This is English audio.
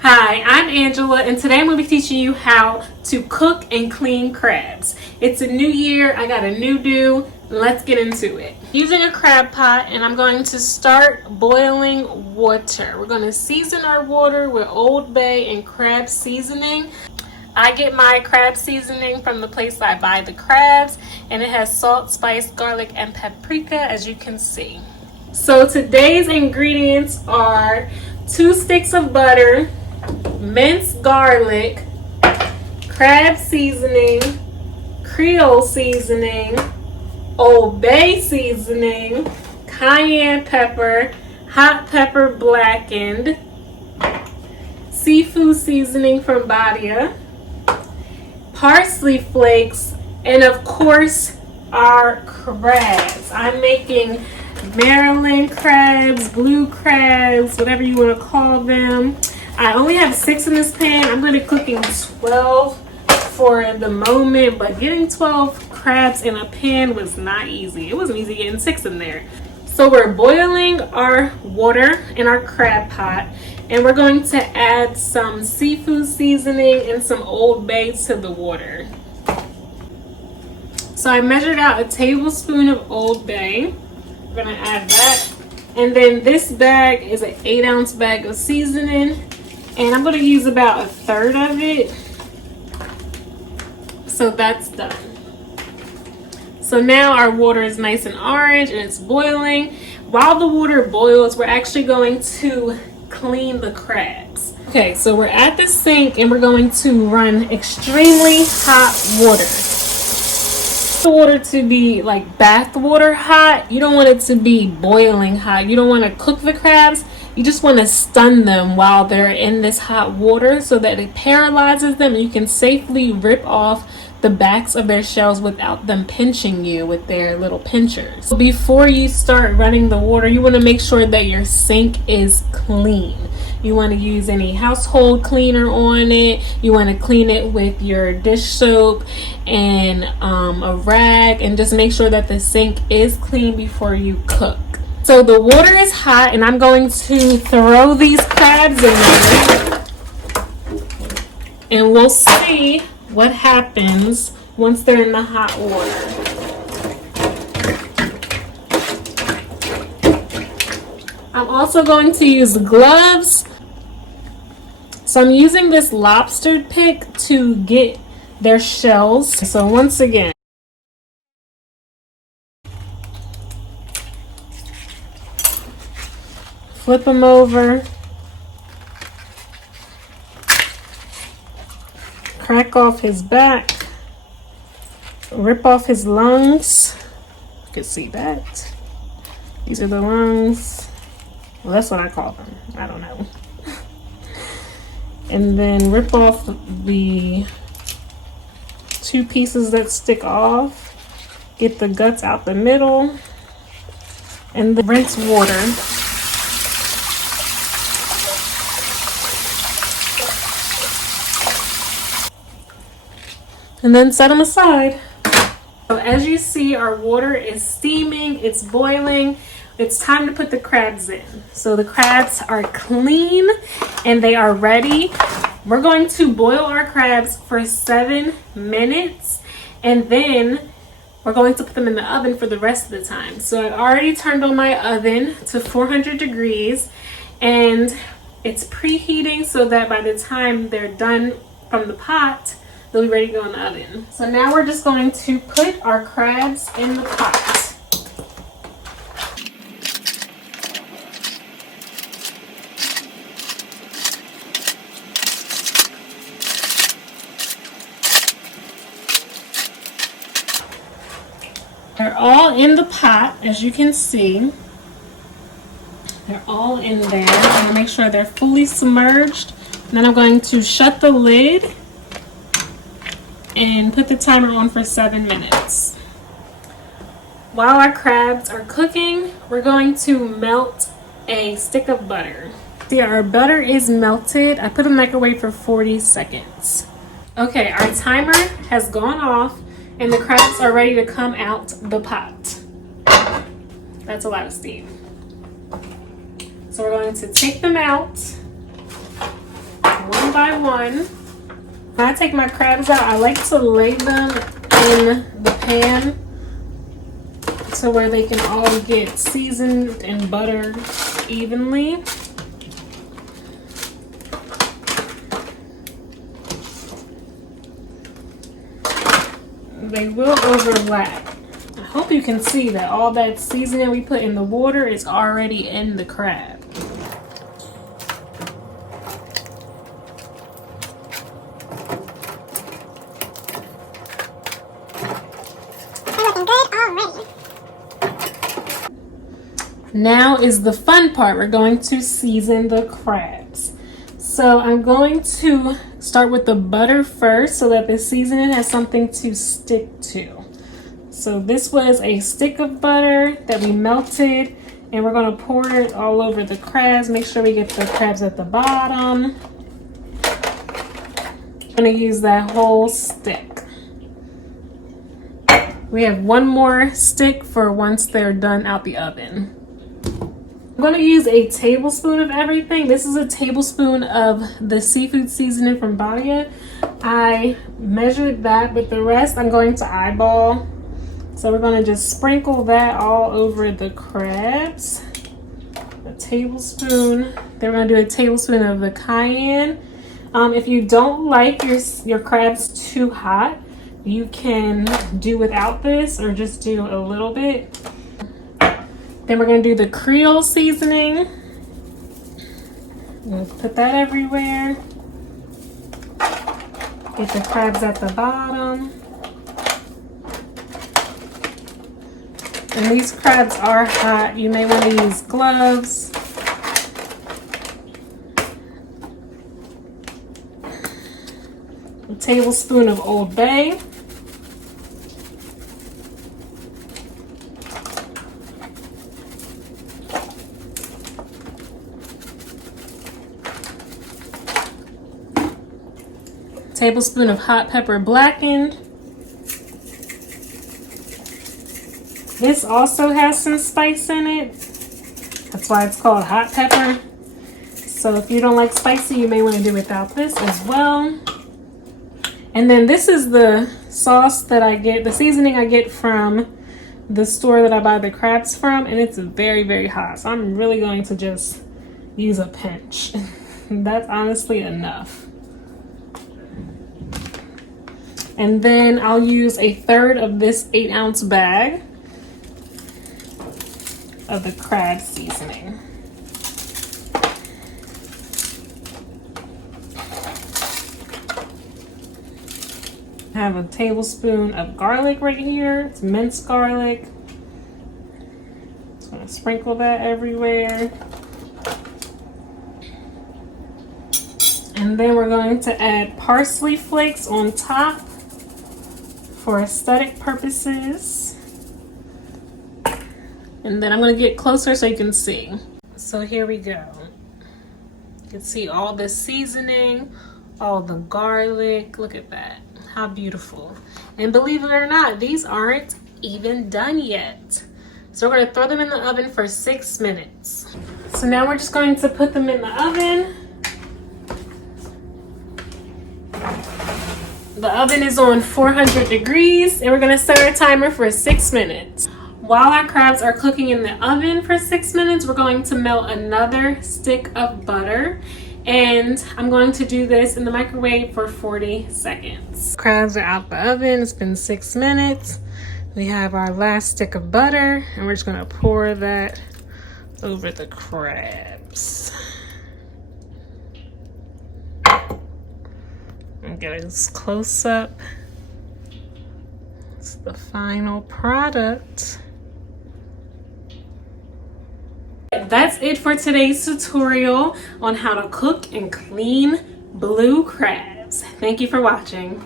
Hi, I'm Angela, and today I'm going to be teaching you how to cook and clean crabs. It's a new year, I got a new do. Let's get into it. Using a crab pot, and I'm going to start boiling water. We're going to season our water with Old Bay and crab seasoning. I get my crab seasoning from the place I buy the crabs, and it has salt, spice, garlic, and paprika, as you can see. So today's ingredients are 2 sticks of butter, minced garlic, crab seasoning, Creole seasoning, Old Bay seasoning, cayenne pepper, hot pepper blackened, seafood seasoning from Badia, parsley flakes, and of course our crabs. I'm making Maryland crabs, blue crabs, whatever you want to call them. I only have 6 in this pan. I'm going to be cooking 12 for the moment, but getting 12 crabs in a pan was not easy. It wasn't easy getting 6 in there. So we're boiling our water in our crab pot, and we're going to add some seafood seasoning and some Old Bay to the water. So I measured out a tablespoon of Old Bay. We're gonna add that. And then this bag is an 8-ounce bag of seasoning, and I'm gonna use about 1/3 of it. So that's done. So now our water is nice and orange and it's boiling. While the water boils, we're actually going to clean the crabs. Okay, so we're at the sink and we're going to run extremely hot water. The water to be like bath water hot. You don't want it to be boiling hot. You don't want to cook the crabs. You just want to stun them while they're in this hot water so that it paralyzes them and you can safely rip off the backs of their shells without them pinching you with their little pinchers. So before you start running the water, you want to make sure that your sink is clean. You want to use any household cleaner on it. You want to clean it with your dish soap and a rag, and just make sure that the sink is clean before you cook. So the water is hot, and I'm going to throw these crabs in there, and we'll see what happens once they're in the hot water. I'm also going to use gloves. So I'm using this lobster pick to get their shells. So once again, flip them over, crack off his back, rip off his lungs. You can see that. These are the lungs. Well, that's what I call them. I don't know. And then rip off the 2 pieces that stick off. Get the guts out the middle. And then rinse water. And then set them aside. So as you see, our water is steaming, it's boiling. It's time to put the crabs in. So the crabs are clean and they are ready. We're going to boil our crabs for 7 minutes, and then we're going to put them in the oven for the rest of the time. So I've already turned on my oven to 400 degrees and it's preheating so that by the time they're done from the pot, they'll be ready to go in the oven. So now we're just going to put our crabs in the pot. They're all in the pot, as you can see. They're all in there. I'm going to make sure they're fully submerged. And then I'm going to shut the lid and put the timer on for 7 minutes. While our crabs are cooking, we're going to melt a stick of butter. See, our butter is melted. I put in the microwave for 40 seconds. Okay, our timer has gone off and the crabs are ready to come out the pot. That's a lot of steam. So we're going to take them out by one. When I take my crabs out, I like to lay them in the pan so where they can all get seasoned and buttered evenly. They will overlap. I hope you can see that all that seasoning we put in the water is already in the crab. Now is the fun part. We're going to season the crabs. So I'm going to start with the butter first so that the seasoning has something to stick to. So this was a stick of butter that we melted, and we're going to pour it all over the crabs. Make sure we get the crabs at the bottom. I'm going to use that whole stick. We have one more stick for once they're done out the oven. I'm going to use a tablespoon of everything. This is a tablespoon of the seafood seasoning from Badia. I measured that, but the rest I'm going to eyeball. So we're going to just sprinkle that all over the crabs. A tablespoon. Then we're going to do a tablespoon of the cayenne. If you don't like your crabs too hot, you can do without this or just do a little bit. Then we're going to do the Creole seasoning. We'll put that everywhere. Get the crabs at the bottom. And these crabs are hot. You may want to use gloves. A tablespoon of Old Bay. Tablespoon of hot pepper blackened. This also has some spice in it. That's why it's called hot pepper. So if you don't like spicy, you may want to do without this as well. And then this is the sauce that I get, the seasoning I get from the store that I buy the crabs from, and it's very, very hot. So I'm really going to just use a pinch. That's honestly enough. And then I'll use a third of this 8-ounce bag of the crab seasoning. I have a tablespoon of garlic right here. It's minced garlic. Just gonna sprinkle that everywhere. And then we're going to add parsley flakes on top for aesthetic purposes. And then I'm going to get closer so you can see. So here we go. You can see all the seasoning, all the garlic. Look at that. How beautiful. And believe it or not, these aren't even done yet. So we're going to throw them in the oven for 6 minutes. So now we're just going to put them in the oven. The oven is on 400 degrees and we're going to set our timer for 6 minutes. While our crabs are cooking in the oven for 6 minutes, we're going to melt another stick of butter, and I'm going to do this in the microwave for 40 seconds. Crabs are out the oven. It's been 6 minutes. We have our last stick of butter and we're just going to pour that over the crabs. And get a close up. It's the final product. That's it for today's tutorial on how to cook and clean blue crabs. Thank you for watching.